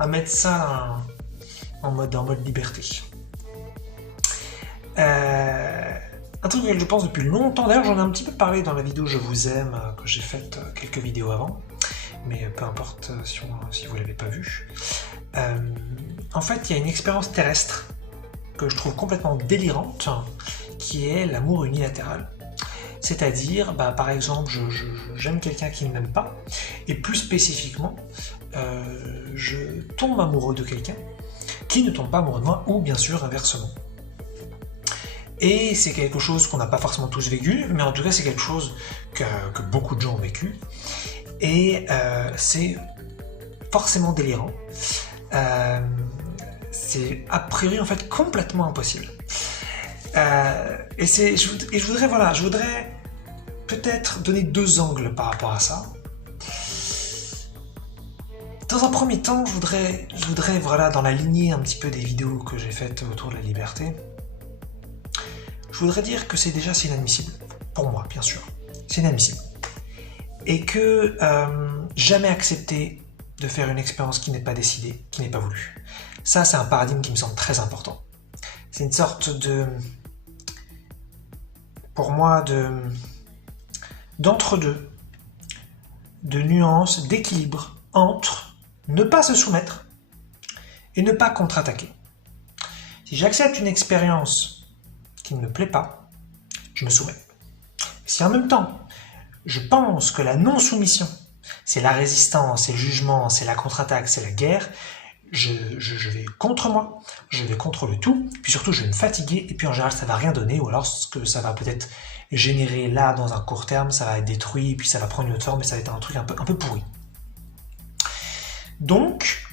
à mettre ça en mode liberté. Un truc que je pense depuis longtemps, d'ailleurs j'en ai un petit peu parlé dans la vidéo Je vous aime, que j'ai faite quelques vidéos avant, mais peu importe si vous ne l'avez pas vu. En fait, il y a une expérience terrestre que je trouve complètement délirante, qui est l'amour unilatéral. C'est-à-dire, par exemple, j'aime quelqu'un qui ne m'aime pas, et plus spécifiquement, je tombe amoureux de quelqu'un qui ne tombe pas amoureux de moi, ou bien sûr inversement. Et c'est quelque chose qu'on n'a pas forcément tous vécu, mais en tout cas c'est quelque chose que beaucoup de gens ont vécu, et c'est forcément délirant. C'est a priori en fait complètement impossible. Et je voudrais peut-être donner deux angles par rapport à ça. Dans un premier temps, je voudrais voilà, dans la lignée un petit peu des vidéos que j'ai faites autour de la liberté, je voudrais dire que c'est inadmissible. Pour moi, bien sûr. C'est inadmissible. Et que jamais accepter de faire une expérience qui n'est pas décidée, qui n'est pas voulue. Ça, c'est un paradigme qui me semble très important. C'est une sorte de... pour moi, d'entre-deux, de nuance, d'équilibre entre ne pas se soumettre et ne pas contre-attaquer. Si j'accepte une expérience qui ne me plaît pas, je me soumets. Si en même temps, je pense que la non-soumission, c'est la résistance, c'est le jugement, c'est la contre-attaque, c'est la guerre, je vais contre moi, je vais contre le tout, puis surtout je vais me fatiguer, et puis en général ça va rien donner, ou alors ce que ça va peut-être générer là dans un court terme, ça va être détruit, puis ça va prendre une autre forme, et ça va être un truc un peu pourri. Donc,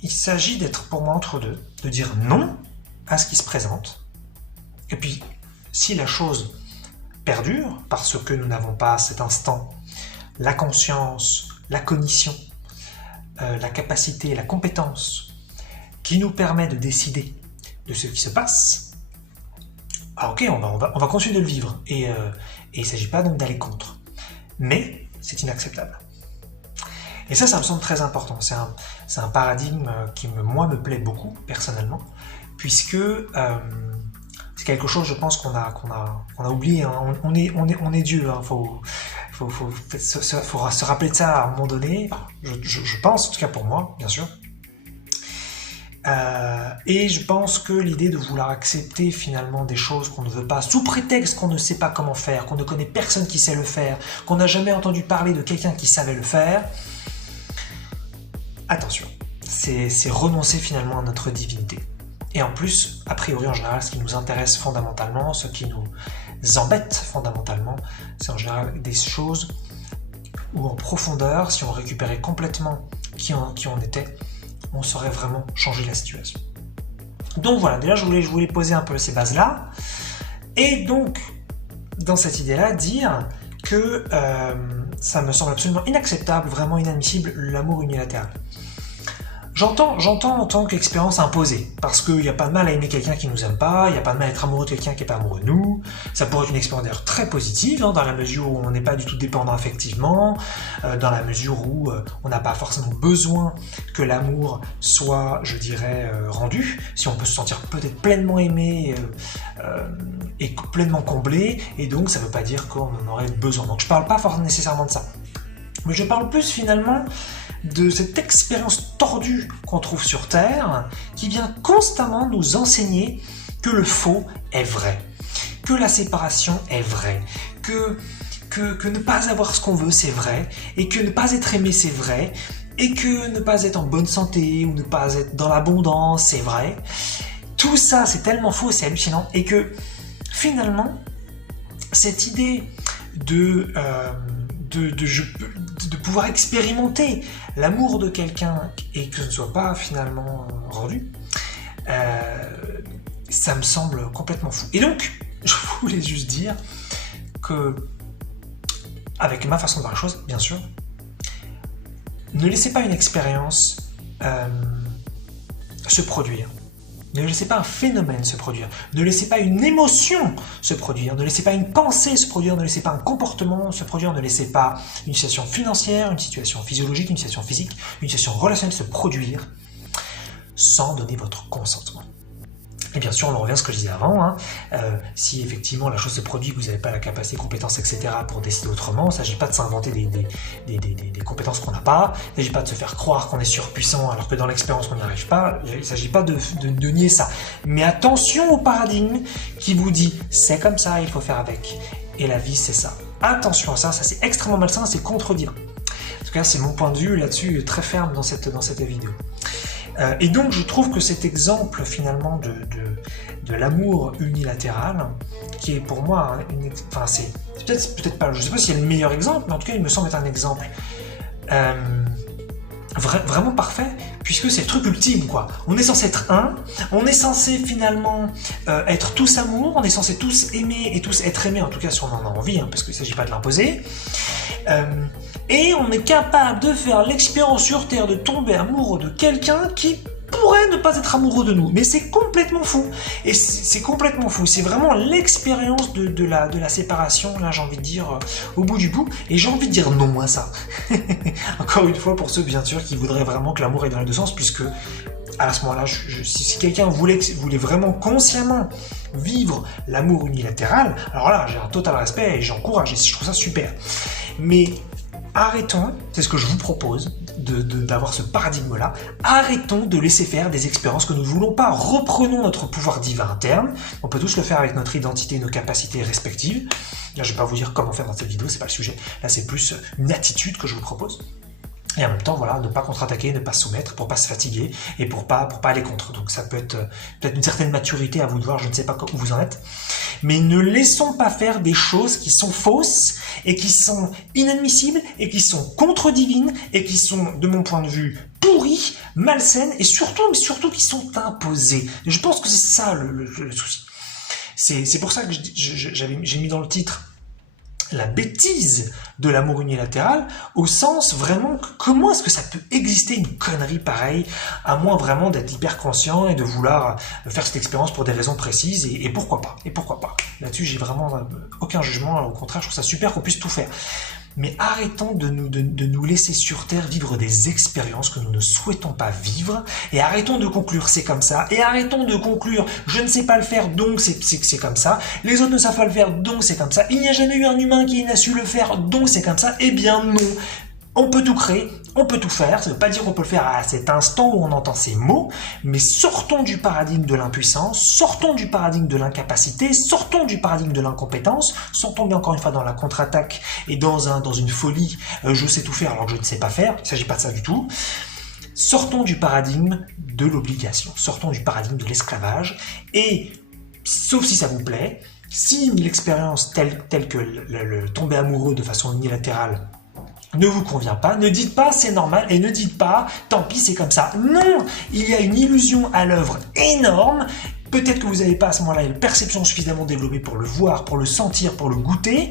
il s'agit d'être pour moi entre deux, de dire non à ce qui se présente, et puis si la chose perdure, parce que nous n'avons pas à cet instant la conscience, la cognition, la capacité, la compétence qui nous permet de décider de ce qui se passe, ok, on va continuer de le vivre, et il ne s'agit pas donc d'aller contre. Mais c'est inacceptable. Et ça me semble très important. C'est un paradigme qui, moi, me plaît beaucoup, personnellement, puisque c'est quelque chose, je pense, qu'on a oublié. Hein. On est Dieu, hein. Faut se rappeler de ça à un moment donné. Je pense, en tout cas pour moi, bien sûr. Et je pense que l'idée de vouloir accepter finalement des choses qu'on ne veut pas, sous prétexte qu'on ne sait pas comment faire, qu'on ne connaît personne qui sait le faire, qu'on n'a jamais entendu parler de quelqu'un qui savait le faire, attention, c'est renoncer finalement à notre divinité. Et en plus, a priori en général, ce qui nous intéresse fondamentalement, ce qui nous embête fondamentalement, c'est en général des choses où en profondeur, si on récupérait complètement qui on était, on saurait vraiment changer la situation. Donc voilà, déjà je voulais poser un peu ces bases-là, et donc, dans cette idée-là, dire que ça me semble absolument inacceptable, vraiment inadmissible, l'amour unilatéral. J'entends en tant qu'expérience imposée, parce qu'il n'y a pas de mal à aimer quelqu'un qui ne nous aime pas, il n'y a pas de mal à être amoureux de quelqu'un qui n'est pas amoureux de nous, ça pourrait être une expérience d'ailleurs très positive, hein, dans la mesure où on n'est pas du tout dépendant affectivement, dans la mesure où on n'a pas forcément besoin que l'amour soit, je dirais, rendu, si on peut se sentir peut-être pleinement aimé et pleinement comblé, et donc ça ne veut pas dire qu'on en aurait besoin. Donc je ne parle pas forcément nécessairement de ça, mais je parle plus finalement de cette expérience tordue qu'on trouve sur Terre, qui vient constamment nous enseigner que le faux est vrai, que la séparation est vraie, que ne pas avoir ce qu'on veut c'est vrai, et que ne pas être aimé c'est vrai, et que ne pas être en bonne santé, ou ne pas être dans l'abondance c'est vrai. Tout ça c'est tellement faux, c'est hallucinant, et que finalement, cette idée de pouvoir expérimenter l'amour de quelqu'un et que ce ne soit pas finalement rendu, ça me semble complètement fou. Et donc, je voulais juste dire que, avec ma façon de voir les choses, bien sûr, ne laissez pas une expérience se produire. Ne laissez pas un phénomène se produire, ne laissez pas une émotion se produire, ne laissez pas une pensée se produire, ne laissez pas un comportement se produire, ne laissez pas une situation financière, une situation physiologique, une situation physique, une situation relationnelle se produire sans donner votre consentement. Et bien sûr, on en revient à ce que je disais avant, hein. Si effectivement la chose se produit, que vous n'avez pas la capacité, compétence, etc. pour décider autrement, il ne s'agit pas de s'inventer des compétences qu'on n'a pas, il ne s'agit pas de se faire croire qu'on est surpuissant alors que dans l'expérience on n'y arrive pas, il ne s'agit pas de nier ça. Mais attention au paradigme qui vous dit c'est comme ça, il faut faire avec. Et la vie c'est ça. Attention à ça, ça c'est extrêmement malsain, c'est contre-divin. En tout cas, c'est mon point de vue là-dessus très ferme dans cette vidéo. Et donc je trouve que cet exemple finalement de l'amour unilatéral, qui est pour moi, enfin c'est peut-être pas, je sais pas si c'est le meilleur exemple, mais en tout cas il me semble être un exemple vraiment parfait, puisque c'est le truc ultime quoi. On est censé être un, on est censé finalement être tous amour, on est censé tous aimer et tous être aimés, en tout cas si on en a envie, hein, parce qu'il ne s'agit pas de l'imposer. Et on est capable de faire l'expérience sur Terre de tomber amoureux de quelqu'un qui pourrait ne pas être amoureux de nous. Mais c'est complètement fou. Et c'est complètement fou. C'est vraiment l'expérience de la séparation, là j'ai envie de dire, au bout du bout. Et j'ai envie de dire non à ça. Encore une fois, pour ceux bien sûr qui voudraient vraiment que l'amour ait dans les deux sens, puisque à ce moment-là, si quelqu'un voulait vraiment consciemment vivre l'amour unilatéral, alors là, j'ai un total respect et j'encourage, et je trouve ça super. Mais arrêtons, c'est ce que je vous propose, d'avoir ce paradigme-là, arrêtons de laisser faire des expériences que nous ne voulons pas, reprenons notre pouvoir divin interne, on peut tous le faire avec notre identité et nos capacités respectives. Là, je ne vais pas vous dire comment faire dans cette vidéo, c'est pas le sujet, là c'est plus une attitude que je vous propose. Et en même temps, voilà, ne pas contre-attaquer, ne pas se soumettre, pour pas se fatiguer et pour pas aller contre. Donc ça peut être peut-être une certaine maturité à vous de voir, je ne sais pas où vous en êtes. Mais ne laissons pas faire des choses qui sont fausses et qui sont inadmissibles et qui sont contre-divines et qui sont, de mon point de vue, pourries, malsaines et surtout qui sont imposées. Et je pense que c'est ça le souci. C'est pour ça que j'ai mis dans le titre la bêtise de l'amour unilatéral, au sens vraiment que comment est-ce que ça peut exister une connerie pareille, à moins vraiment d'être hyper conscient et de vouloir faire cette expérience pour des raisons précises, et pourquoi pas, Là-dessus, j'ai vraiment aucun jugement, au contraire, je trouve ça super qu'on puisse tout faire. Mais arrêtons de nous laisser sur Terre vivre des expériences que nous ne souhaitons pas vivre, et arrêtons de conclure c'est comme ça, et arrêtons de conclure je ne sais pas le faire donc c'est comme ça, les autres ne savent pas le faire donc c'est comme ça, il n'y a jamais eu un humain qui n'a su le faire donc c'est comme ça. Eh bien non, on peut tout créer, on peut tout faire, ça ne veut pas dire qu'on peut le faire à cet instant où on entend ces mots, mais sortons du paradigme de l'impuissance, sortons du paradigme de l'incapacité, sortons du paradigme de l'incompétence, sans tomber encore une fois dans la contre-attaque et dans une folie, je sais tout faire alors que je ne sais pas faire, il ne s'agit pas de ça du tout. Sortons du paradigme de l'obligation, sortons du paradigme de l'esclavage, et sauf si ça vous plaît, si l'expérience telle que le tomber amoureux de façon unilatérale ne vous convient pas, ne dites pas c'est normal et ne dites pas tant pis c'est comme ça. Non, il y a une illusion à l'œuvre énorme. Peut-être que vous n'avez pas à ce moment-là une perception suffisamment développée pour le voir, pour le sentir, pour le goûter,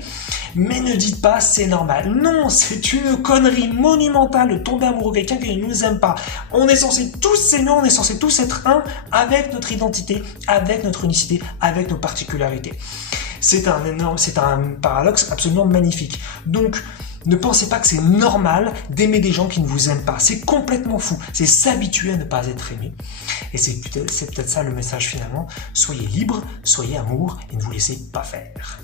mais ne dites pas c'est normal. Non, c'est une connerie monumentale de tomber amoureux de quelqu'un qui ne nous aime pas. On est censé tous s'aimer, on est censé tous être un avec notre identité, avec notre unicité, avec nos particularités. C'est un paradoxe absolument magnifique. Donc, ne pensez pas que c'est normal d'aimer des gens qui ne vous aiment pas. C'est complètement fou. C'est s'habituer à ne pas être aimé. Et c'est peut-être ça le message finalement. Soyez libre, soyez amour et ne vous laissez pas faire.